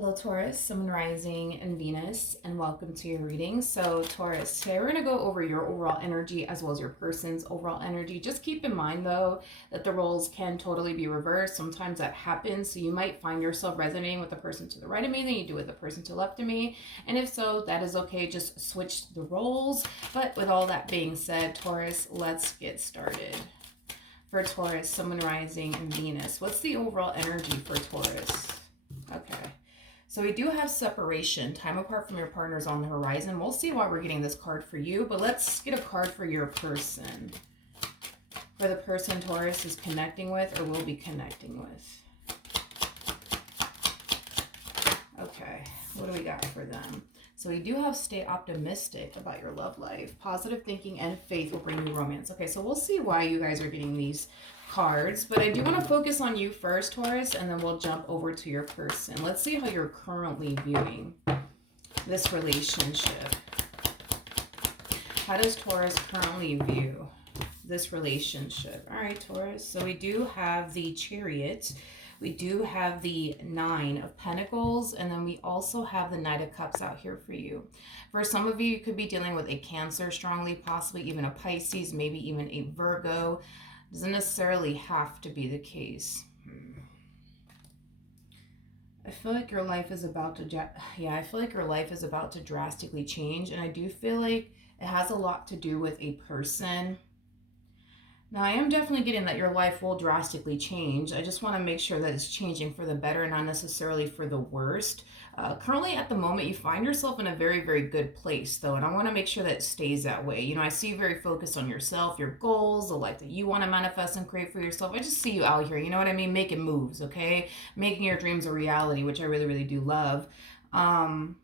Hello, Taurus, Sun, Rising, and Venus, and welcome to your reading. So, Taurus, today we're going to go over your overall energy as well as your person's overall energy. Just keep in mind, though, that the roles can totally be reversed. Sometimes that happens, so you might find yourself resonating with the person to the right of me than you do with the person to the left of me. And if so, that is okay. Just switch the roles. But with all that being said, Taurus, let's get started. For Taurus, Sun, Rising, and Venus, what's the overall energy for Taurus? Okay. So we do have separation, time apart from your partners on the horizon. We'll see why we're getting this card for you, but let's get a card for your person. For the person Taurus is connecting with or will be connecting with. Okay, what do we got for them? So we do have stay optimistic about your love life. Positive thinking and faith will bring you romance. Okay, so we'll see why you guys are getting these cards, but I do want to focus on you first, Taurus, and then we'll jump over to your person. Let's see how you're currently viewing this relationship. How does Taurus currently view this relationship? All right, Taurus, so we do have the Chariot. We do have the Nine of Pentacles, and then we also have the Knight of Cups out here for you. For some of you, you could be dealing with a Cancer strongly, possibly even a Pisces, maybe even a Virgo. Doesn't necessarily have to be the case. I feel like your life is about to, I feel like your life is about to drastically change, and I do feel like it has a lot to do with a person. Now, I am definitely getting that your life will drastically change. I just want to make sure that it's changing for the better, not necessarily for the worst. Currently, at the moment, you find yourself in a very, very good place, though, and I want to make sure that it stays that way. You know, I see you very focused on yourself, your goals, the life that you want to manifest and create for yourself. I just see you out here, you know what I mean? Making moves, okay? Making your dreams a reality, which I really, really do love. But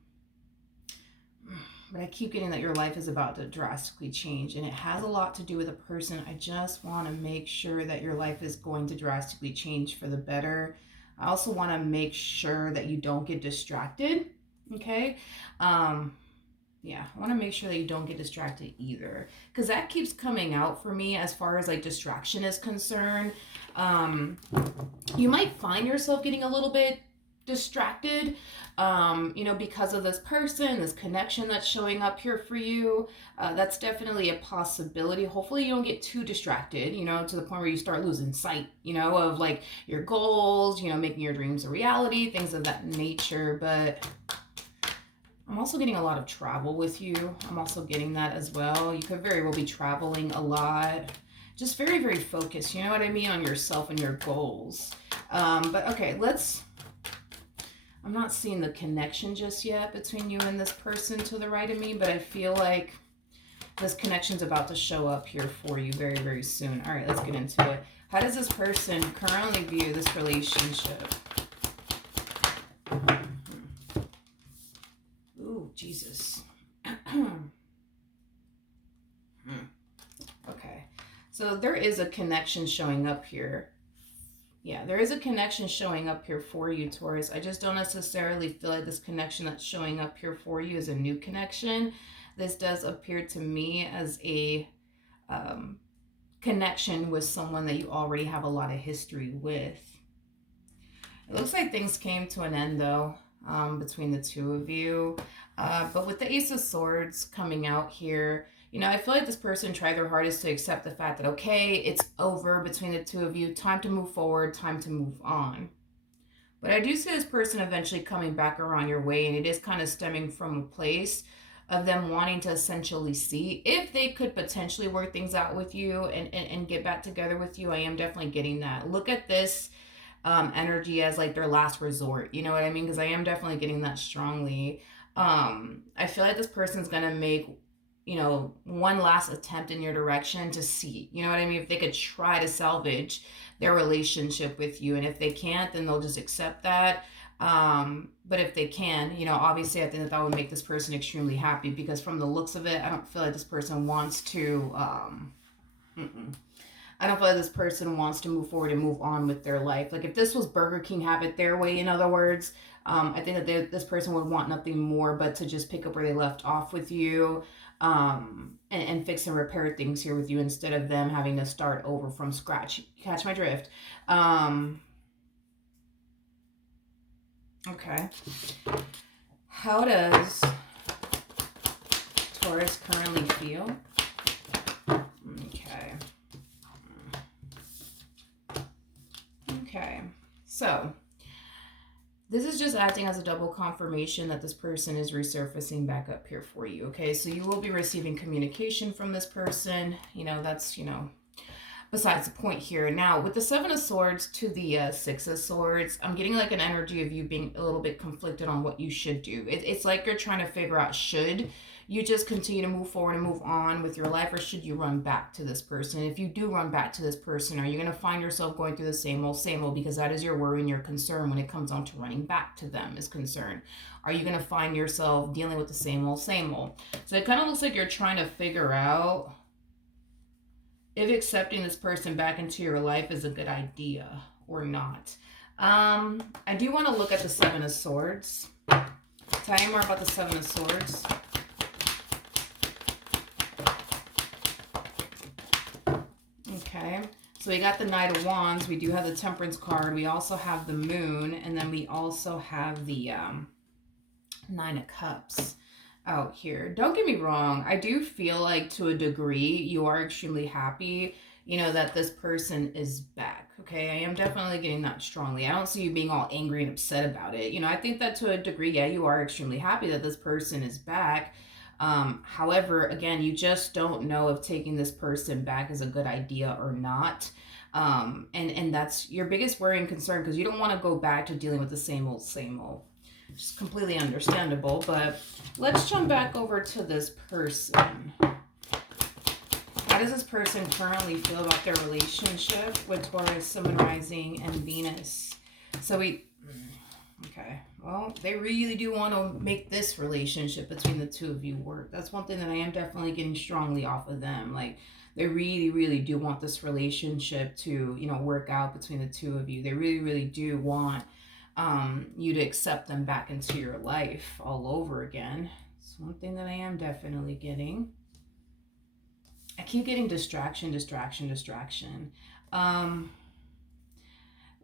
I keep getting that your life is about to drastically change, and it has a lot to do with a person. I just want to make sure that your life is going to drastically change for the better. I also want to make sure that you don't get distracted, okay? Yeah, I want to make sure that you don't get distracted either, because that keeps coming out for me as far as like distraction is concerned. You might find yourself getting a little bit distracted, you know, because of this person, this connection that's showing up here for you. That's definitely a possibility. Hopefully you don't get too distracted, you know, to the point where you start losing sight, you know, of like your goals, you know, making your dreams a reality, things of that nature. But I'm also getting a lot of travel with you. I'm also getting that as well. You could very well be traveling a lot. Just very, very focused, you know what I mean, on yourself and your goals. But okay, I'm not seeing the connection just yet between you and this person to the right of me, but I feel like this connection's about to show up here for you very, very soon. All right, let's get into it. How does this person currently view this relationship? Ooh, Jesus. Okay, so there is a connection showing up here. Yeah, there is a connection showing up here for you, Taurus. I just don't necessarily feel like this connection that's showing up here for you is a new connection. This does appear to me as a connection with someone that you already have a lot of history with. It looks like things came to an end, though, between the two of you. But with the Ace of Swords coming out here, you know, I feel like this person tried their hardest to accept the fact that, okay, it's over between the two of you. Time to move forward. Time to move on. But I do see this person eventually coming back around your way, and it is kind of stemming from a place of them wanting to essentially see if they could potentially work things out with you and get back together with you. I am definitely getting that. Look at this energy as like their last resort. You know what I mean? Because I am definitely getting that strongly. I feel like this person's going to make, you know, one last attempt in your direction to see, you know what I mean, if they could try to salvage their relationship with you. And if they can't, then they'll just accept that. But if they can, you know, obviously I think that would make this person extremely happy, because from the looks of it, I don't feel like this person wants to, I don't feel like this person wants to move forward and move on with their life. Like if this was Burger King, have it their way, in other words, I think that this person would want nothing more but to just pick up where they left off with you, and fix and repair things here with you, instead of them having to start over from scratch. Catch my drift. Okay. How does Taurus currently feel? Okay. Okay. So, this is just acting as a double confirmation that this person is resurfacing back up here for you. Okay. So, you will be receiving communication from this person. That's, besides the point here. Now, with the Seven of Swords to the Six of Swords, I'm getting like an energy of you being a little bit conflicted on what you should do. It's like you're trying to figure out, should you just continue to move forward and move on with your life, or should you run back to this person? If you do run back to this person, are you going to find yourself going through the same old, because that is your worry and your concern when it comes on to running back to them is concerned. Are you going to find yourself dealing with the same old, same old? So it kind of looks like you're trying to figure out if accepting this person back into your life is a good idea or not. I do want to look at the Seven of Swords. Tell you more about the Seven of Swords. Okay, so we got the Knight of Wands. We do have the Temperance card. We also have the Moon. And then we also have the Nine of Cups out here. Don't get me wrong. I do feel like to a degree you are extremely happy, that this person is back. Okay, I am definitely getting that strongly. I don't see you being all angry and upset about it. I think that to a degree, yeah, you are extremely happy that this person is back. However, again, you just don't know if taking this person back is a good idea or not. And that's your biggest worry and concern, because you don't want to go back to dealing with the same old, same old. Just completely understandable. But let's jump back over to this person. How does this person currently feel about their relationship with Taurus, Sun, Rising, and Venus? Okay, well, they really do want to make this relationship between the two of you work. That's one thing that I am definitely getting strongly off of them. Like, they really, really do want this relationship to, work out between the two of you. They really, really do want you to accept them back into your life all over again. It's one thing that I am definitely getting. I keep getting distraction.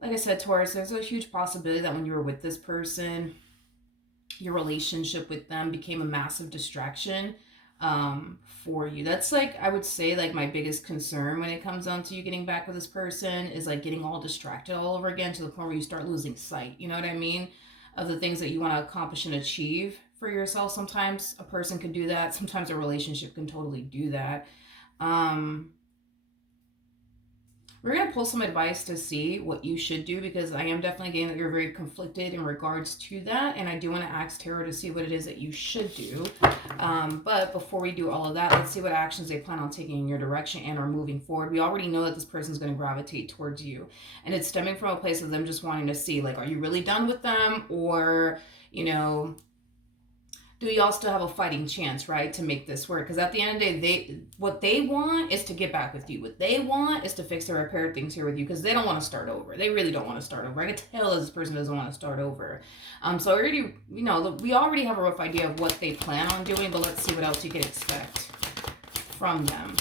Like I said, Taurus, there's a huge possibility that when you were with this person, your relationship with them became a massive distraction for you. That's I would say my biggest concern when it comes down to you getting back with this person is getting all distracted all over again, to the point where you start losing sight, you know what I mean, of the things that you want to accomplish and achieve for yourself. Sometimes a person can do that. Sometimes a relationship can totally do that. We're going to pull some advice to see what you should do, because I am definitely getting that you're very conflicted in regards to that. And I do want to ask Tarot to see what it is that you should do. But before we do all of that, let's see what actions they plan on taking in your direction and are moving forward. We already know that this person is going to gravitate towards you. And it's stemming from a place of them just wanting to see, are you really done with them? Or, do y'all still have a fighting chance, right, to make this work? Because at the end of the day, what they want is to get back with you. What they want is to fix and repair things here with you, because they don't want to start over. They really don't want to start over. I can tell this person doesn't want to start over. So already, we already have a rough idea of what they plan on doing, but let's see what else you can expect from them.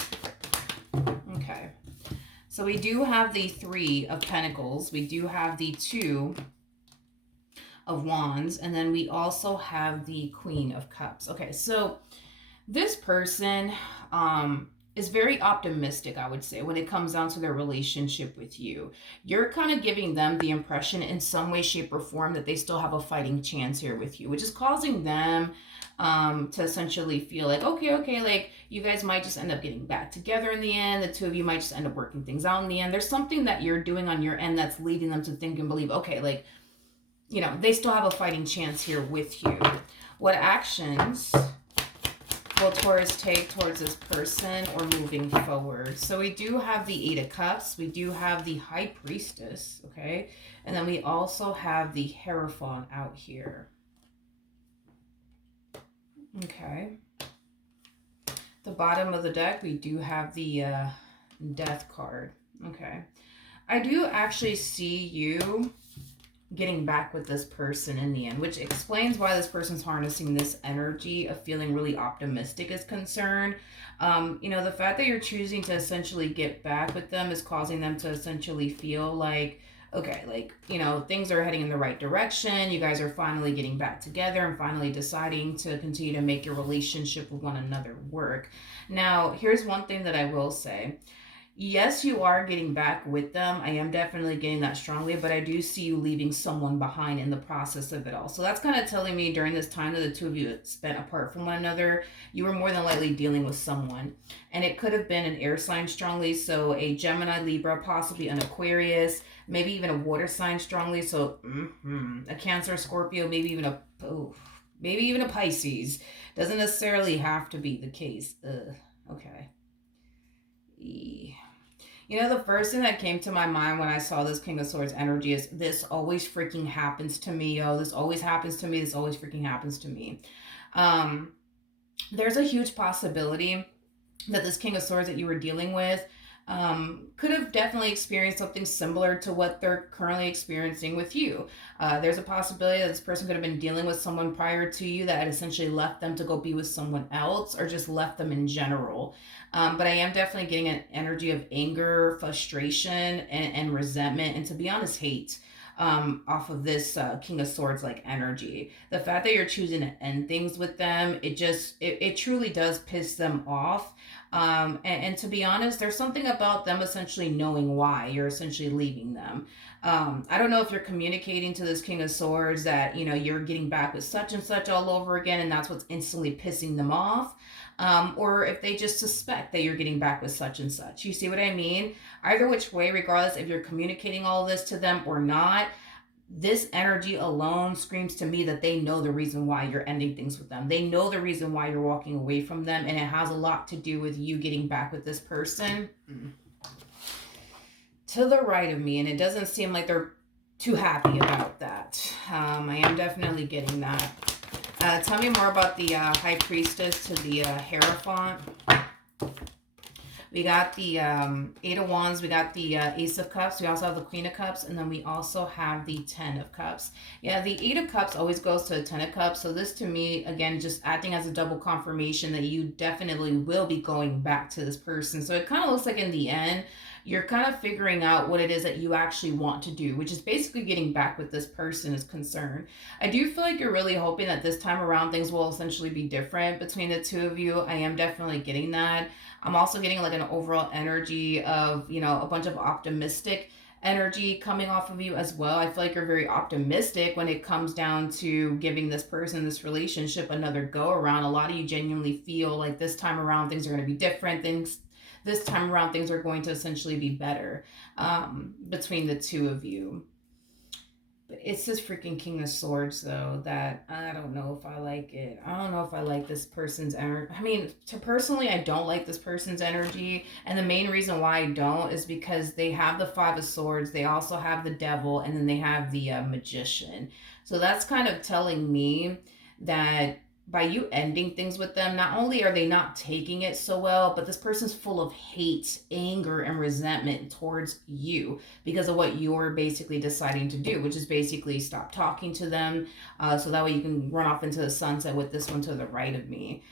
Okay. So we do have the Three of Pentacles. We do have the Two of Wands, and then we also have the Queen of Cups. Okay, so this person is very optimistic, I would say, when it comes down to their relationship with you. You're kind of giving them the impression in some way, shape, or form that they still have a fighting chance here with you, which is causing them to essentially feel okay, you guys might just end up getting back together in the end. The two of you might just end up working things out in the end. There's something that you're doing on your end that's leading them to think and believe, okay, they still have a fighting chance here with you. What actions will Taurus take towards this person or moving forward? So we do have the Eight of Cups. We do have the High Priestess, okay? And then we also have the Hierophant out here. Okay. The bottom of the deck, we do have the Death card. Okay. I do actually see you getting back with this person in the end, which explains why this person's harnessing this energy of feeling really optimistic is concerned. The fact that you're choosing to essentially get back with them is causing them to essentially feel like okay, like, you know, things are heading in the right direction. You guys are finally getting back together and finally deciding to continue to make your relationship with one another work. Now, here's one thing that I will say. Yes, you are getting back with them. I am definitely getting that strongly, but I do see you leaving someone behind in the process of it all. So that's kind of telling me during this time that the two of you spent apart from one another, you were more than likely dealing with someone. And it could have been an air sign strongly, so a Gemini, Libra, possibly an Aquarius, maybe even a water sign strongly, so a Cancer, Scorpio, maybe even a Pisces. Doesn't necessarily have to be the case. Okay. You know, the first thing that came to my mind when I saw this King of Swords energy is this always freaking happens to me, yo. This always happens to me. This always freaking happens to me. Um, there's a huge possibility that this King of Swords that you were dealing with could have definitely experienced something similar to what they're currently experiencing with you. There's a possibility that this person could have been dealing with someone prior to you that had essentially left them to go be with someone else or just left them in general. But I am definitely getting an energy of anger, frustration, and resentment, and to be honest, hate. Off of this King of Swords like energy, the fact that you're choosing to end things with them, it truly does piss them off. And to be honest, there's something about them essentially knowing why you're essentially leaving them. I don't know if you're communicating to this King of Swords that, you know, you're getting back with such and such all over again, and that's what's instantly pissing them off. Or if they just suspect that you're getting back with such and such. You see what I mean? Either which way, regardless if you're communicating all this to them or not, this energy alone screams to me that they know the reason why you're ending things with them. They know the reason why you're walking away from them, and it has a lot to do with you getting back with this person. To the right of me, and it doesn't seem like they're too happy about that. I am definitely getting that. Tell me more about the High Priestess to the Hierophant. We got the Eight of Wands, we got the Ace of Cups, we also have the Queen of Cups, and then we also have the Ten of Cups. Yeah, the Eight of Cups always goes to the Ten of Cups, so this to me, again, just acting as a double confirmation that you definitely will be going back to this person. So it kind of looks like in the end, you're kind of figuring out what it is that you actually want to do, which is basically getting back with this person is concerned. I do feel like you're really hoping that this time around things will essentially be different between the two of you. I am definitely getting that. I'm also getting like an overall energy of, you know, a bunch of optimistic energy coming off of you as well. I feel like you're very optimistic when it comes down to giving this person, this relationship, another go around. A lot of you genuinely feel like this time around things are going to be different. This time around things are going to essentially be better between the two of you. But it's this freaking King of Swords, though, that I don't know if I like it. I don't know if I like this person's energy. I mean, personally, I don't like this person's energy. And the main reason why I don't is because they have the Five of Swords. They also have the Devil. And then they have the Magician. So that's kind of telling me that by you ending things with them, not only are they not taking it so well, but this person's full of hate, anger, and resentment towards you because of what you're basically deciding to do, which is basically stop talking to them so that way you can run off into the sunset with this one to the right of me.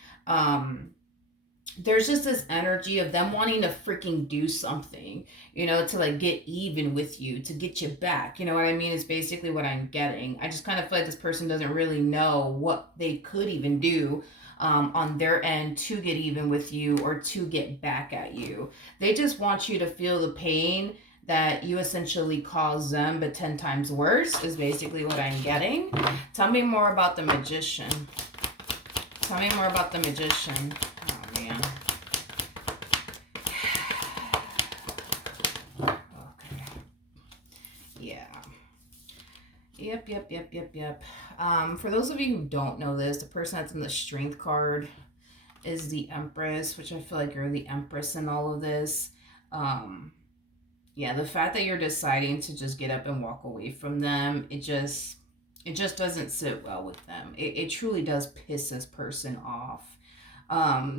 There's just this energy of them wanting to freaking do something, you know, to like get even with you, to get you back. You know what I mean? It's basically what I'm getting. I just kind of feel like this person doesn't really know what they could even do on their end to get even with you or to get back at you. They just want you to feel the pain that you essentially caused them, but 10 times worse is basically what I'm getting. Tell me more about the Magician. Tell me more about the Magician. Yep. For those of you who don't know this, the person that's in the Strength card is the Empress, which I feel like you're the Empress in all of this. Yeah, the fact that you're deciding to just get up and walk away from them, it just doesn't sit well with them. It truly does piss this person off.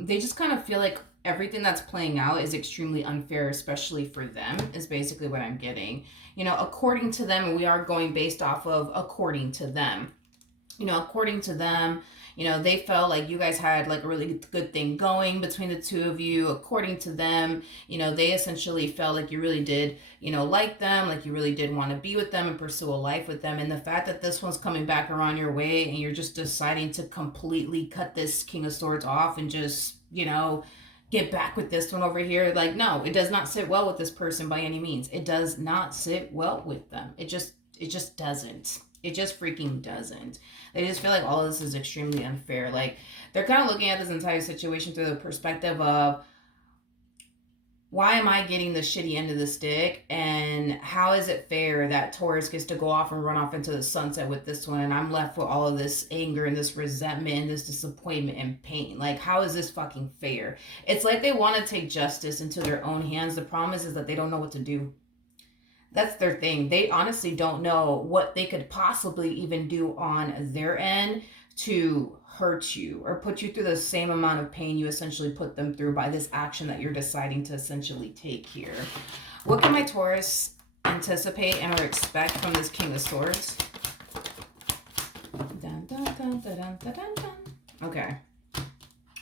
They just kind of feel like everything that's playing out is extremely unfair, especially for them, is basically what I'm getting. You know, according to them, and we are going based off of according to them. according to them, they felt like you guys had like a really good thing going between the two of you. According to them, they essentially felt like you really did, like them, like you really did want to be with them and pursue a life with them. And the fact that this one's coming back around your way and you're just deciding to completely cut this King of Swords off and just, get back with this one over here, like, no, it does not sit well with this person by any means. It does not sit well with them. It just doesn't. It just freaking doesn't. They just feel like all of this is extremely unfair. Like, they're kind of looking at this entire situation through the perspective of, why am I getting the shitty end of the stick? And how is it fair that Taurus gets to go off and run off into the sunset with this one, and I'm left with all of this anger and this resentment and this disappointment and pain? Like, how is this fucking fair? It's like they want to take justice into their own hands. The problem is that they don't know what to do. That's their thing. They honestly don't know what they could possibly even do on their end to hurt you or put you through the same amount of pain you essentially put them through by this action that you're deciding to essentially take here. What can my Taurus anticipate and or expect from this King of Swords? Dun, dun, dun, dun, dun, dun, dun. Okay.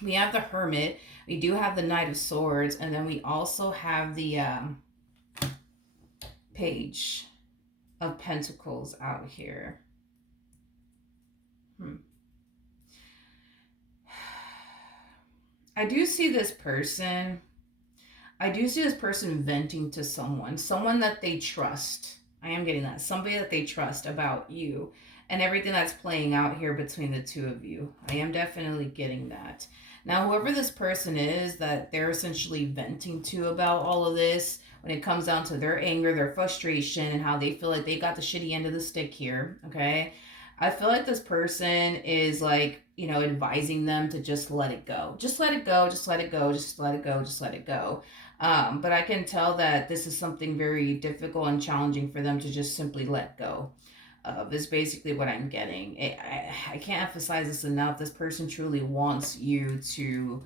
We have the Hermit. We do have the Knight of Swords. And then we also have the Page of Pentacles out here. I do see this person venting to someone that they trust. I am getting that. Somebody that they trust about you and everything that's playing out here between the two of you. I am definitely getting that. Now, whoever this person is that they're essentially venting to about all of this, when it comes down to their anger, their frustration, and how they feel like they got the shitty end of the stick here, okay? I feel like this person is like, advising them to just let it go. Just let it go, just let it go, just let it go, just let it go. But I can tell that this is something very difficult and challenging for them to just simply let go of, is basically what I'm getting. I can't emphasize this enough. This person truly wants you to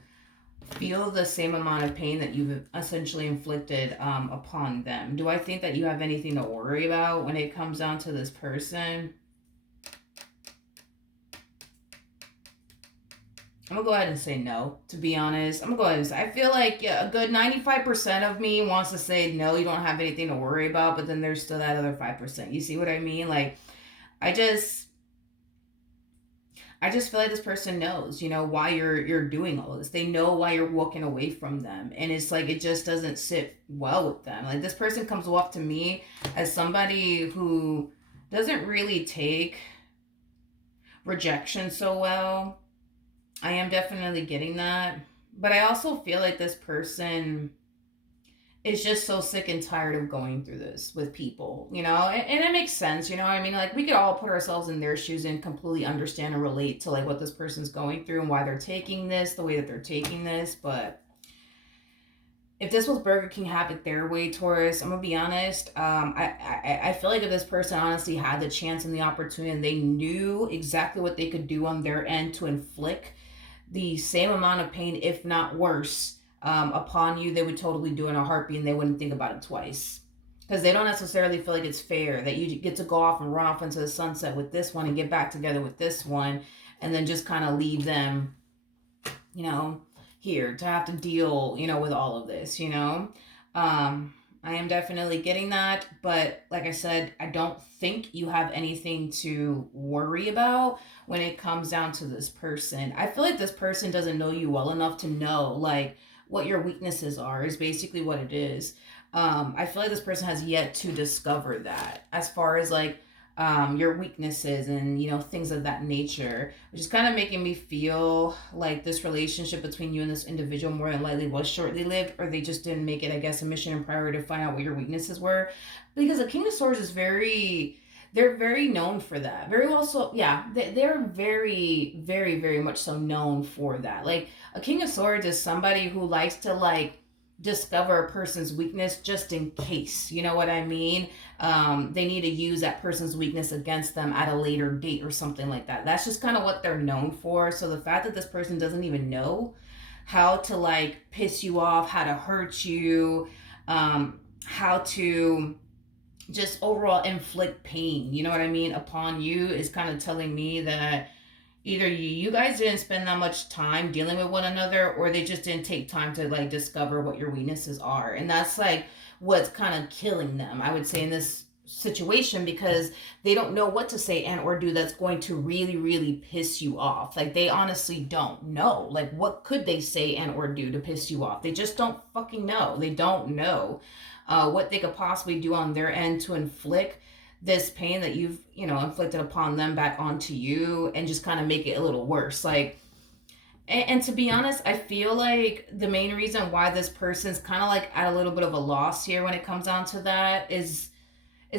feel the same amount of pain that you've essentially inflicted upon them. Do I think that you have anything to worry about when it comes down to this person? I'm going to go ahead and say no, to be honest. I'm going to go ahead and say, I feel like a good 95% of me wants to say, no, you don't have anything to worry about, but then there's still that other 5%. You see what I mean? Like, I just feel like this person knows, why you're doing all this. They know why you're walking away from them. And it's like, it just doesn't sit well with them. Like, this person comes off to me as somebody who doesn't really take rejection so well. I am definitely getting that. But I also feel like this person is just so sick and tired of going through this with people, and it makes sense, I mean, like, we could all put ourselves in their shoes and completely understand and relate to like what this person's going through and why they're taking this the way that they're taking this. But if this was Burger King have it their way, Taurus, I'm gonna be honest. I feel like if this person honestly had the chance and the opportunity and they knew exactly what they could do on their end to inflict the same amount of pain, if not worse, upon you, they would totally do it in a heartbeat and they wouldn't think about it twice. Because they don't necessarily feel like it's fair that you get to go off and run off into the sunset with this one and get back together with this one and then just kind of leave them, here to have to deal, with all of this, I am definitely getting that, but like I said, I don't think you have anything to worry about when it comes down to this person. I feel like this person doesn't know you well enough to know like what your weaknesses are, is basically what it is. I feel like this person has yet to discover that, as far as like your weaknesses and things of that nature, which is kind of making me feel like this relationship between you and this individual more than likely was shortly lived, or they just didn't make it, I guess, a mission and priority to find out what your weaknesses were. Because the King of Swords is they're very known for that. Very well, so yeah, they're very, very, very much so known for that. Like, a King of Swords is somebody who likes to like discover a person's weakness just in case, you know what I mean? They need to use that person's weakness against them at a later date or something like that. That's just kind of what they're known for. So the fact that this person doesn't even know how to like piss you off, how to hurt you, how to just overall inflict pain, you know what I mean, upon you, is kind of telling me that either you guys didn't spend that much time dealing with one another, or they just didn't take time to like discover what your weaknesses are. And that's like what's kind of killing them, I would say, in this situation, because they don't know what to say and or do that's going to really really piss you off. Like they honestly don't know, like what could they say and or do to piss you off. They just don't fucking know. They don't know what they could possibly do on their end to inflict this pain that you've, inflicted upon them back onto you, and just kind of make it a little worse. Like, and to be honest, I feel like the main reason why this person's kind of like at a little bit of a loss here when it comes down to that is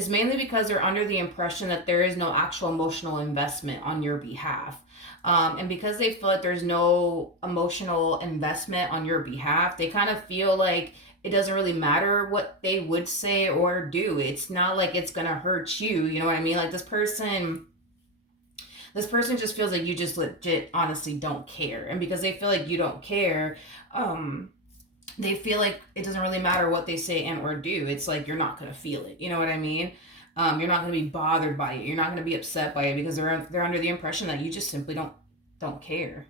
mainly because they're under the impression that there is no actual emotional investment on your behalf. And because they feel like there's no emotional investment on your behalf, they kind of feel like it doesn't really matter what they would say or do. It's not like it's gonna hurt you. You know what I mean? Like this person just feels like you just legit honestly don't care. And because they feel like you don't care, um, they feel like it doesn't really matter what they say and or do. It's like you're not gonna feel it. You know what I mean? You're not gonna be bothered by it. You're not gonna be upset by it, because they're under the impression that you just simply don't care.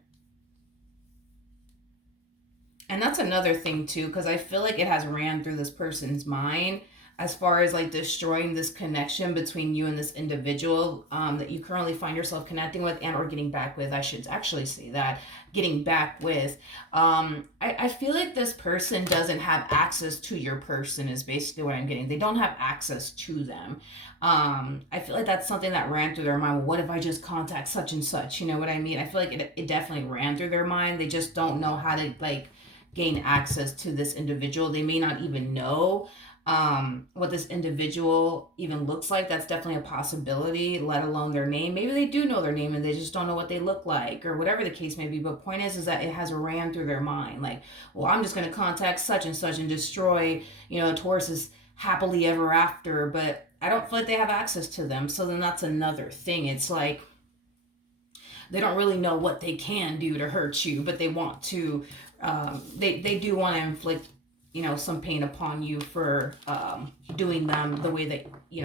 And that's another thing too, because I feel like it has ran through this person's mind as far as like destroying this connection between you and this individual, that you currently find yourself connecting with and or getting back with. I should actually say that, getting back with. I feel like this person doesn't have access to your person is basically what I'm getting. They don't have access to them. I feel like that's something that ran through their mind. Well, what if I just contact such and such? You know what I mean? I feel like it definitely ran through their mind. They just don't know how to like gain access to this individual. They may not even know what this individual even looks like. That's definitely a possibility, let alone their name. Maybe they do know their name and they just don't know what they look like, or whatever the case may be. But point is that it has ran through their mind. Like, well, I'm just going to contact such and such and destroy, Taurus's happily ever after. But I don't feel like they have access to them. So then that's another thing. It's like, they don't really know what they can do to hurt you, but they want to. They do want to inflict, some pain upon you for doing them the way that you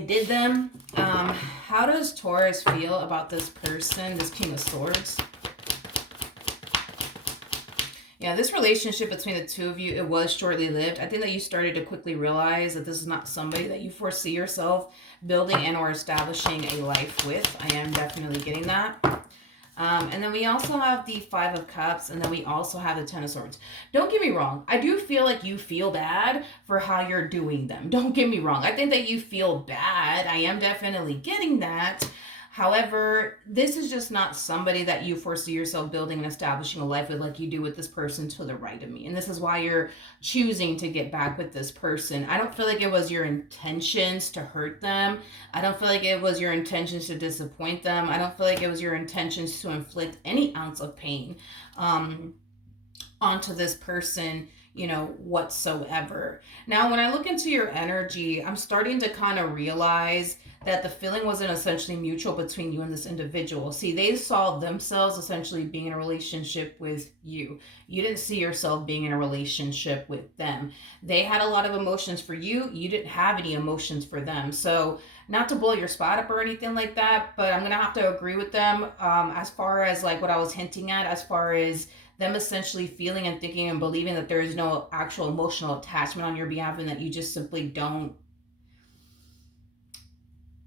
did them. How does Taurus feel about this person, this King of Swords? Yeah, this relationship between the two of you, it was shortly lived. I think that you started to quickly realize that this is not somebody that you foresee yourself building and or establishing a life with. I am definitely getting that. And then we also have the Five of Cups, and then we also have the Ten of Swords. Don't get me wrong. I do feel like you feel bad for how you're doing them. Don't get me wrong. I think that you feel bad. I am definitely getting that. However, this is just not somebody that you foresee yourself building and establishing a life with like you do with this person to the right of me. And this is why you're choosing to get back with this person. I don't feel like it was your intentions to hurt them. I don't feel like it was your intentions to disappoint them. I don't feel like it was your intentions to inflict any ounce of pain onto this person, whatsoever. Now, when I look into your energy, I'm starting to kind of realize that the feeling wasn't essentially mutual between you and this individual. See, they saw themselves essentially being in a relationship with you. You didn't see yourself being in a relationship with them. They had a lot of emotions for you. You didn't have any emotions for them. So, not to blow your spot up or anything like that, but I'm going to have to agree with them as far as like what I was hinting at, as far as them essentially feeling and thinking and believing that there is no actual emotional attachment on your behalf, and that you just simply don't.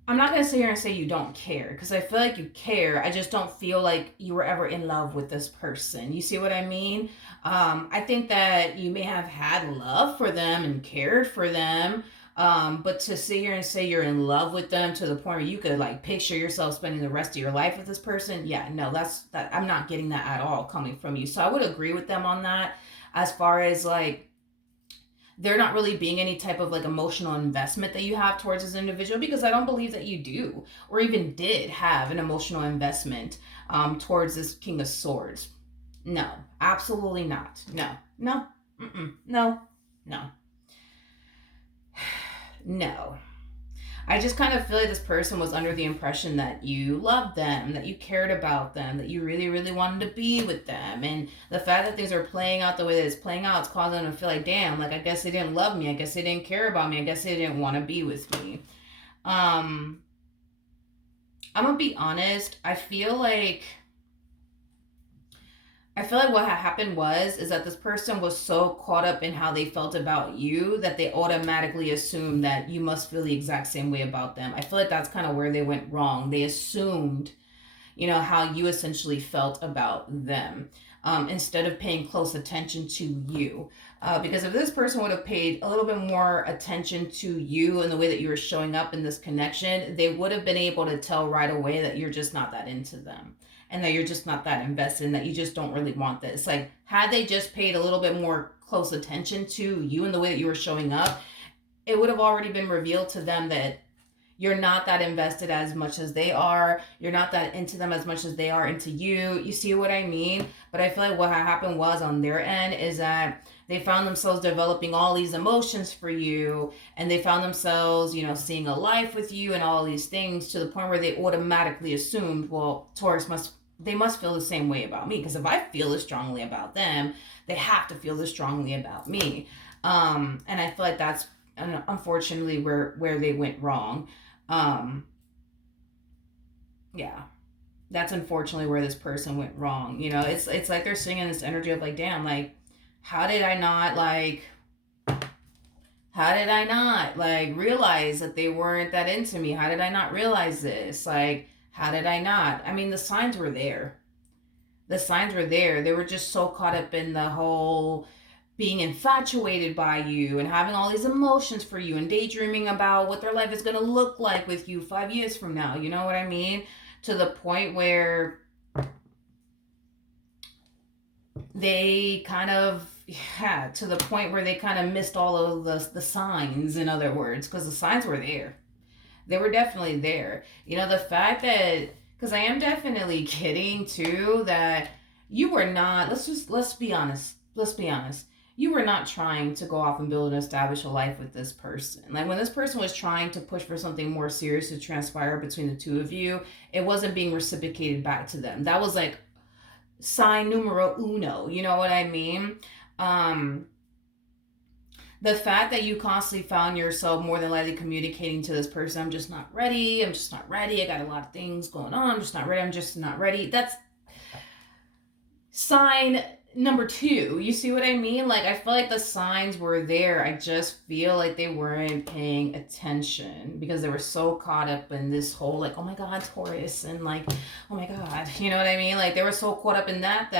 I'm not going to sit here and say you don't care, because I feel like you care. I just don't feel like you were ever in love with this person. You see what I mean? I think that you may have had love for them and cared for them. But to sit here and say you're in love with them to the point where you could like picture yourself spending the rest of your life with this person, yeah, no, that I'm not getting that at all coming from you. So I would agree with them on that, as far as like there not really being any type of like emotional investment that you have towards this individual, because I don't believe that you do or even did have an emotional investment towards this King of Swords. No, absolutely not. No, no, no, no, no. I just kind of feel like this person was under the impression that you loved them, that you cared about them, that you really, really wanted to be with them. And the fact that things are playing out the way that it's playing out, it's causing them to feel like, damn, like I guess they didn't love me. I guess they didn't care about me. I guess they didn't want to be with me. Um, I'm gonna be honest. I feel like what happened is that this person was so caught up in how they felt about you that they automatically assumed that you must feel the exact same way about them. I feel like that's kind of where they went wrong. They assumed, how you essentially felt about them, instead of paying close attention to you. Because if this person would have paid a little bit more attention to you and the way that you were showing up in this connection, they would have been able to tell right away that you're just not that into them, and that you're just not that invested, and that you just don't really want this. Like, had they just paid a little bit more close attention to you and the way that you were showing up, it would have already been revealed to them that you're not that invested as much as they are. You're not that into them as much as they are into you. You see what I mean? But I feel like what happened was on their end is that they found themselves developing all these emotions for you, and they found themselves, seeing a life with you and all these things, to the point where they automatically assumed, well, they must feel the same way about me, because if I feel as strongly about them, they have to feel as strongly about me. And I feel like that's unfortunately where they went wrong. Um, yeah, that's unfortunately where this person went wrong. It's like they're singing this energy of like, damn, like, how did I not like how did I not like realize that they weren't that into me? How did I not realize this? Like, how did I not? I mean, the signs were there. The signs were there. They were just so caught up in the whole being infatuated by you and having all these emotions for you and daydreaming about what their life is going to look like with you 5 years from now. You know what I mean? To the point where they kind of, yeah, to the point where they kind of missed all of the signs, in other words, because the signs were there. They were definitely there. The fact that, because I am definitely kidding too, that you were not, let's be honest. Let's be honest. You were not trying to go off and build and establish a life with this person. Like, when this person was trying to push for something more serious to transpire between the two of you, it wasn't being reciprocated back to them. That was like sign numero uno. You know what I mean? Um, the fact that you constantly found yourself more than likely communicating to this person, I'm just not ready. I'm just not ready. I got a lot of things going on. I'm just not ready. I'm just not ready. That's sign number two. You see what I mean? Like, I feel like the signs were there. I just feel like they weren't paying attention because they were so caught up in this whole, like, oh my God, Taurus, and like, oh my God, you know what I mean? Like, they were so caught up in that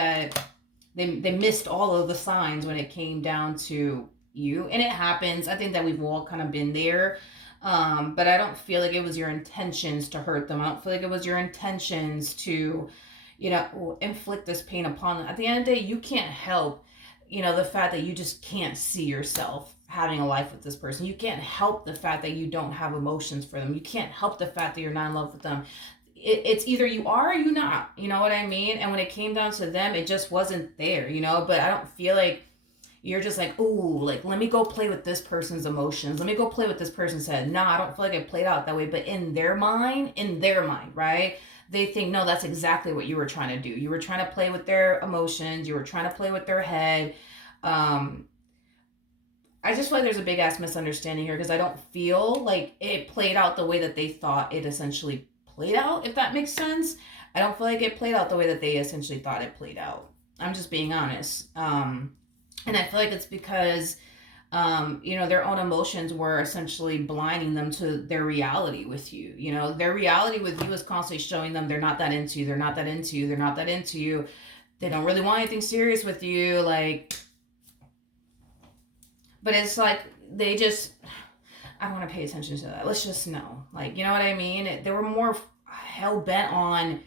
they missed all of the signs when it came down to you. And it happens. I think that we've all kind of been there. But I don't feel like it was your intentions to hurt them. I don't feel like it was your intentions to, inflict this pain upon them. At the end of the day, you can't help, the fact that you just can't see yourself having a life with this person. You can't help the fact that you don't have emotions for them. You can't help the fact that you're not in love with them. It's either you are or you not. You know what I mean? And when it came down to them, it just wasn't there, But I don't feel like you're just like, ooh, like, let me go play with this person's emotions. Let me go play with this person's head. Nah, I don't feel like it played out that way. But in their mind, right? They think, no, that's exactly what you were trying to do. You were trying to play with their emotions. You were trying to play with their head. I just feel like there's a big ass misunderstanding here because I don't feel like it played out the way that they thought it essentially played out, if that makes sense. I don't feel like it played out the way that they essentially thought it played out. I'm just being honest. And I feel like it's because, their own emotions were essentially blinding them to their reality with you. Their reality with you is constantly showing them they're not that into you. They're not that into you. They're not that into you. They don't really want anything serious with you. Like, but it's like they just, I don't want to pay attention to that. Let's just know. Like, you know what I mean? They were more hell bent on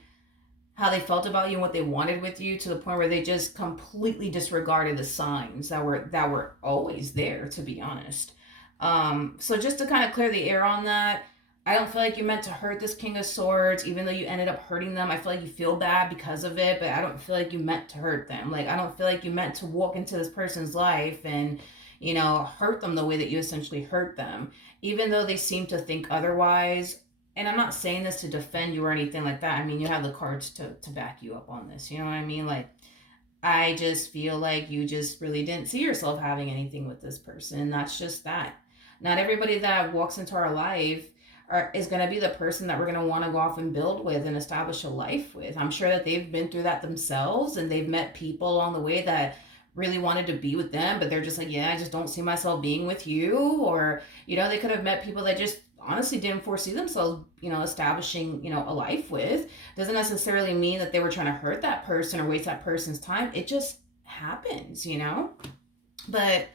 how they felt about you and what they wanted with you, to the point where they just completely disregarded the signs that were always there, to be honest. So just to kind of clear the air on that, I don't feel like you meant to hurt this King of Swords, even though you ended up hurting them. I feel like you feel bad because of it, but I don't feel like you meant to hurt them. Like, I don't feel like you meant to walk into this person's life and, hurt them the way that you essentially hurt them, even though they seem to think otherwise. And I'm not saying this to defend you or anything like that. I mean, you have the cards to back you up on this. You know what I mean? Like, I just feel like you just really didn't see yourself having anything with this person. That's just that. Not everybody that walks into our life is going to be the person that we're going to want to go off and build with and establish a life with. I'm sure that they've been through that themselves, and they've met people along the way that really wanted to be with them, but they're just like, yeah, I just don't see myself being with you. Or, they could have met people that just honestly didn't foresee themselves, establishing, a life with. Doesn't necessarily mean that they were trying to hurt that person or waste that person's time. It just happens. But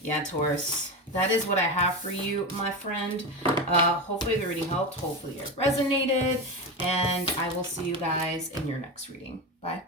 yeah, Taurus, that is what I have for you, my friend. Hopefully the reading helped. Hopefully it resonated. And I will see you guys in your next reading. Bye.